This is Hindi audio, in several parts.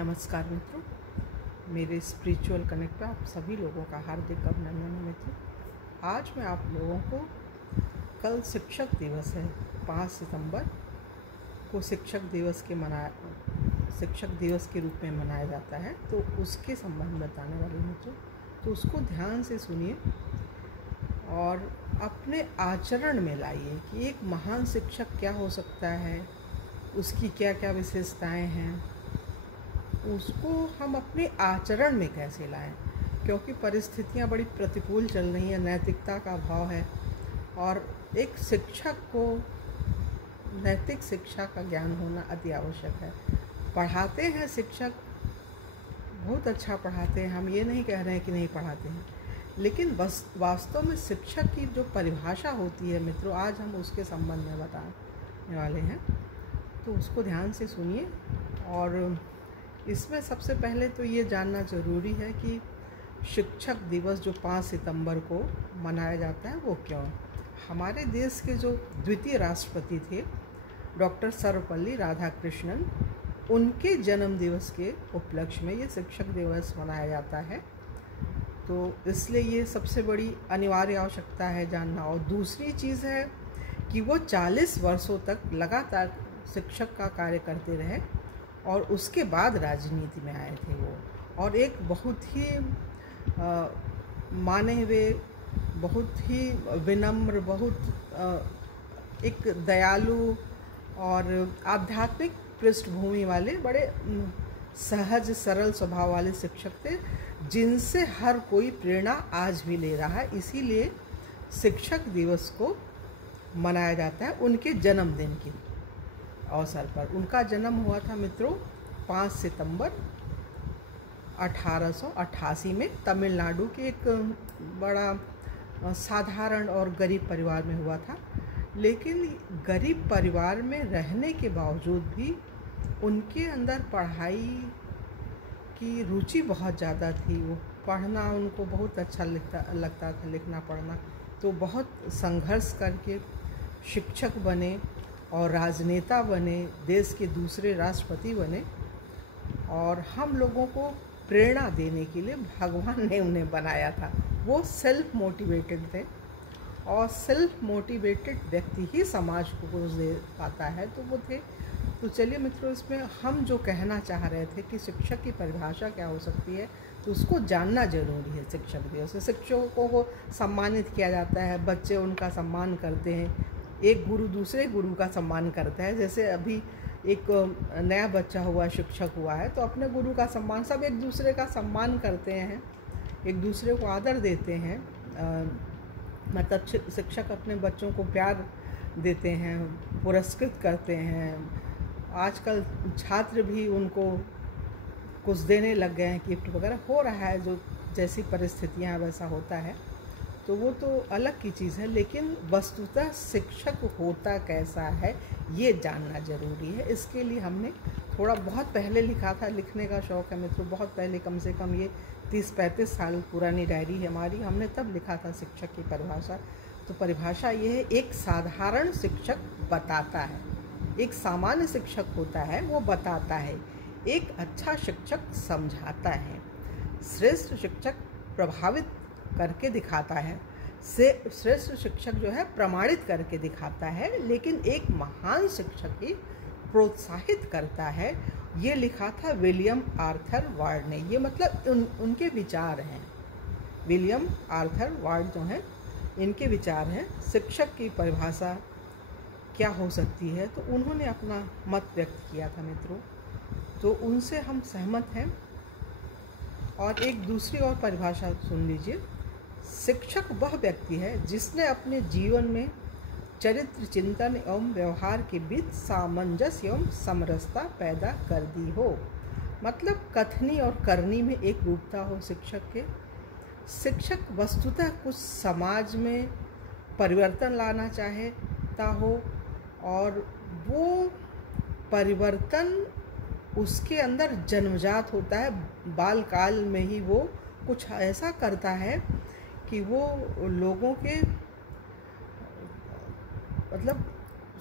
नमस्कार मित्रों, मेरे स्पिरिचुअल कनेक्ट पे आप सभी लोगों का हार्दिक अभिनंदन है मित्रों। आज मैं आप लोगों को कल शिक्षक दिवस है, 5 सितंबर को शिक्षक दिवस के रूप में मनाया जाता है, तो उसके संबंध में बताने वाले मित्रों, तो उसको ध्यान से सुनिए और अपने आचरण में लाइए कि एक महान शिक्षक क्या हो सकता है, उसकी क्या क्या विशेषताएं हैं, उसको हम अपने आचरण में कैसे लाएं। क्योंकि परिस्थितियां बड़ी प्रतिकूल चल रही हैं, नैतिकता का अभाव है और एक शिक्षक को नैतिक शिक्षा का ज्ञान होना अति आवश्यक है। पढ़ाते हैं शिक्षक, बहुत अच्छा पढ़ाते हैं, हम ये नहीं कह रहे हैं कि नहीं पढ़ाते हैं, लेकिन बस वास्तव में शिक्षक की जो परिभाषा होती है मित्रों, आज हम उसके संबंध में बताने वाले हैं, तो उसको ध्यान से सुनिए। और इसमें सबसे पहले तो ये जानना ज़रूरी है कि शिक्षक दिवस जो 5 सितंबर को मनाया जाता है वो क्यों। हमारे देश के जो द्वितीय राष्ट्रपति थे डॉक्टर सर्वपल्ली राधाकृष्णन, उनके जन्म दिवस के उपलक्ष्य में ये शिक्षक दिवस मनाया जाता है, तो इसलिए ये सबसे बड़ी अनिवार्य आवश्यकता है जानना। और दूसरी चीज़ है कि वो 40 वर्षों तक लगातार शिक्षक का कार्य करते रहे और उसके बाद राजनीति में आए थे वो, और एक बहुत ही माने हुए, बहुत ही विनम्र, बहुत एक दयालु और आध्यात्मिक पृष्ठभूमि वाले, बड़े सहज सरल स्वभाव वाले शिक्षक थे, जिनसे हर कोई प्रेरणा आज भी ले रहा है। इसीलिए शिक्षक दिवस को मनाया जाता है उनके जन्मदिन के अवसर पर। उनका जन्म हुआ था मित्रों 5 सितंबर 1888 में तमिलनाडु के एक बड़ा साधारण और गरीब परिवार में हुआ था। लेकिन गरीब परिवार में रहने के बावजूद भी उनके अंदर पढ़ाई की रुचि बहुत ज़्यादा थी। वो पढ़ना उनको बहुत अच्छा लगता था, लिखना पढ़ना। तो बहुत संघर्ष करके शिक्षक बने और राजनेता बने, देश के दूसरे राष्ट्रपति बने, और हम लोगों को प्रेरणा देने के लिए भगवान ने उन्हें बनाया था। वो सेल्फ मोटिवेटेड थे, और सेल्फ मोटिवेटेड व्यक्ति ही समाज को कुछ दे पाता है, तो वो थे। तो चलिए मित्रों, इसमें हम जो कहना चाह रहे थे कि शिक्षक की परिभाषा क्या हो सकती है, तो उसको जानना जरूरी है। शिक्षक दिवस से शिक्षकों को सम्मानित किया जाता है, बच्चे उनका सम्मान करते हैं, एक गुरु दूसरे गुरु का सम्मान करता है। जैसे अभी एक नया बच्चा हुआ, शिक्षक हुआ है, तो अपने गुरु का सम्मान, सब एक दूसरे का सम्मान करते हैं, एक दूसरे को आदर देते हैं। मतलब शिक्षक अपने बच्चों को प्यार देते हैं, पुरस्कृत करते हैं। आजकल छात्र भी उनको कुछ देने लग गए हैं, गिफ्ट वगैरह हो रहा है, जो जैसी परिस्थितियाँ वैसा होता है, तो वो तो अलग की चीज़ है। लेकिन वस्तुतः शिक्षक होता कैसा है ये जानना ज़रूरी है। इसके लिए हमने थोड़ा बहुत पहले लिखा था, लिखने का शौक़ है मित्रों, बहुत पहले, कम से कम ये 30-35 साल पुरानी डायरी है हमारी, हमने तब लिखा था शिक्षक की परिभाषा। तो परिभाषा ये है, एक साधारण शिक्षक बताता है, एक सामान्य शिक्षक होता है वो बताता है, एक अच्छा शिक्षक समझाता है, श्रेष्ठ शिक्षक प्रभावित करके दिखाता है, श्रेष्ठ शिक्षक जो है प्रमाणित करके दिखाता है, लेकिन एक महान शिक्षक ही प्रोत्साहित करता है। ये लिखा था विलियम आर्थर वार्ड ने। ये मतलब उनके विचार हैं, विलियम आर्थर वार्ड जो हैं, इनके विचार हैं शिक्षक की परिभाषा क्या हो सकती है। तो उन्होंने अपना मत व्यक्त किया था मित्रों, तो उनसे हम सहमत हैं। और एक दूसरी और परिभाषा सुन लीजिए, शिक्षक वह व्यक्ति है जिसने अपने जीवन में चरित्र, चिंतन एवं व्यवहार के बीच सामंजस्य एवं समरसता पैदा कर दी हो। मतलब कथनी और करनी में एक रूपता हो शिक्षक के। शिक्षक वस्तुतः कुछ समाज में परिवर्तन लाना चाहता हो, और वो परिवर्तन उसके अंदर जन्मजात होता है, बालकाल में ही वो कुछ ऐसा करता है कि वो लोगों के मतलब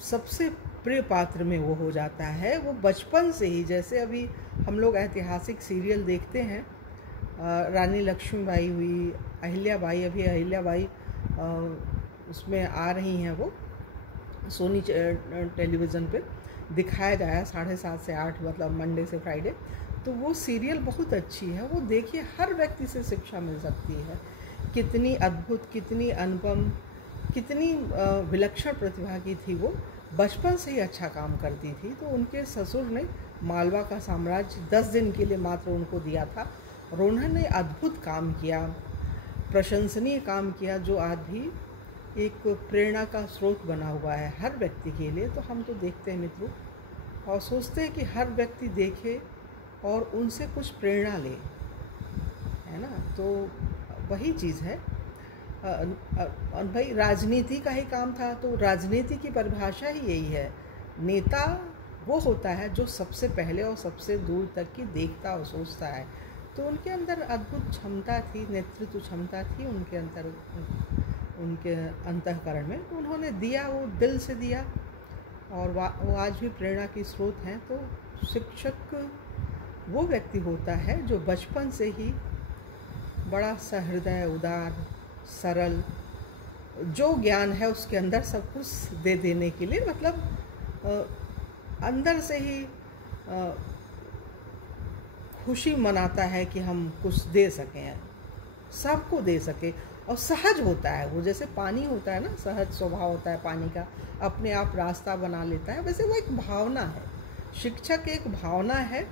सबसे प्रिय पात्र में वो हो जाता है। वो बचपन से ही, जैसे अभी हम लोग ऐतिहासिक सीरियल देखते हैं, रानी लक्ष्मीबाई हुई, अहिल्याबाई, अभी अहिल्याबाई उसमें आ रही हैं, वो सोनी टेलीविज़न पे दिखाया जाए 7:30 से 8, मतलब मंडे से फ्राइडे। तो वो सीरियल बहुत अच्छी है, वो देखिए हर व्यक्ति से शिक्षा मिल सकती है। कितनी अद्भुत, कितनी अनुपम, कितनी विलक्षण प्रतिभा की थी वो, बचपन से ही अच्छा काम करती थी। तो उनके ससुर ने मालवा का साम्राज्य 10 दिन के लिए मात्र उनको दिया था और उन्होंने अद्भुत काम किया, प्रशंसनीय काम किया, जो आज भी एक प्रेरणा का स्रोत बना हुआ है हर व्यक्ति के लिए। तो हम तो देखते हैं मित्रों और सोचते हैं कि हर व्यक्ति देखे और उनसे कुछ प्रेरणा ले, है ना। तो वही चीज़ है। भाई राजनीति का ही काम था, तो राजनीति की परिभाषा ही यही है। नेता वो होता है जो सबसे पहले और सबसे दूर तक की देखता और सोचता है। तो उनके अंदर अद्भुत क्षमता थी, नेतृत्व क्षमता थी उनके अंदर, उनके अंतःकरण में। तो उन्होंने दिया, वो दिल से दिया और वो आज भी प्रेरणा की स्रोत हैं। तो शिक्षक वो व्यक्ति होता है जो बचपन से ही बड़ा सहृदय, उदार, सरल, जो ज्ञान है उसके अंदर सब कुछ दे देने के लिए, मतलब अंदर से ही खुशी मनाता है कि हम कुछ दे सकें, सबको दे सके। और सहज होता है वो, जैसे पानी होता है ना, सहज स्वभाव होता है पानी का, अपने आप रास्ता बना लेता है। वैसे वो एक भावना है, शिक्षक एक भावना है।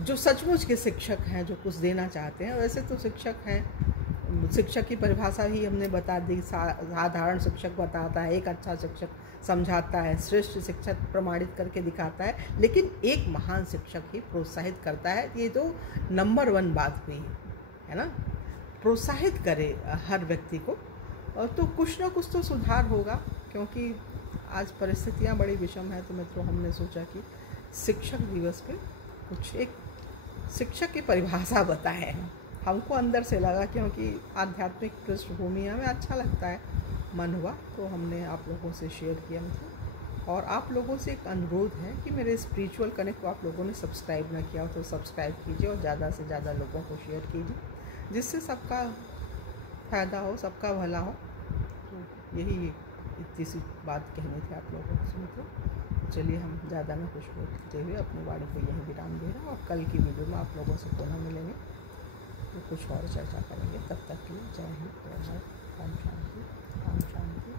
जो सचमुच के शिक्षक हैं, जो कुछ देना चाहते हैं, वैसे तो शिक्षक हैं, शिक्षक की परिभाषा ही हमने बता दी। साधारण शिक्षक बताता है, एक अच्छा शिक्षक समझाता है, श्रेष्ठ शिक्षक प्रमाणित करके दिखाता है, लेकिन एक महान शिक्षक ही प्रोत्साहित करता है। ये तो नंबर 1 बात हुई है ना, प्रोत्साहित करे हर व्यक्ति को, तो कुछ ना कुछ तो सुधार होगा। क्योंकि आज परिस्थितियाँ बड़ी विषम है। तो मित्रों, हमने सोचा कि शिक्षक दिवस पे कुछ एक शिक्षक की परिभाषा बताएं। हमको अंदर से लगा, क्योंकि आध्यात्मिक पृष्ठभूमि हमें अच्छा लगता है, मन हुआ तो हमने आप लोगों से शेयर किया मित्रों। और आप लोगों से एक अनुरोध है कि मेरे स्पिरिचुअल कनेक्ट को आप लोगों ने सब्सक्राइब ना किया हो तो सब्सक्राइब कीजिए और ज़्यादा से ज़्यादा लोगों को शेयर कीजिए, जिससे सबका फ़ायदा हो, सबका भला हो। तो यही इतनी सी बात कहनी थी आप लोगों से मित्रों। चलिए, हम ज़्यादा ना कुछ बोलते हुए अपनी वाणी को यहीं विराम दे रहे हैं और कल की वीडियो में आप लोगों से पुनः मिलेंगे तो कुछ और चर्चा करेंगे। तब तक के लिए जय हिंद, जय भारत, ओम शांति, ओम शांति।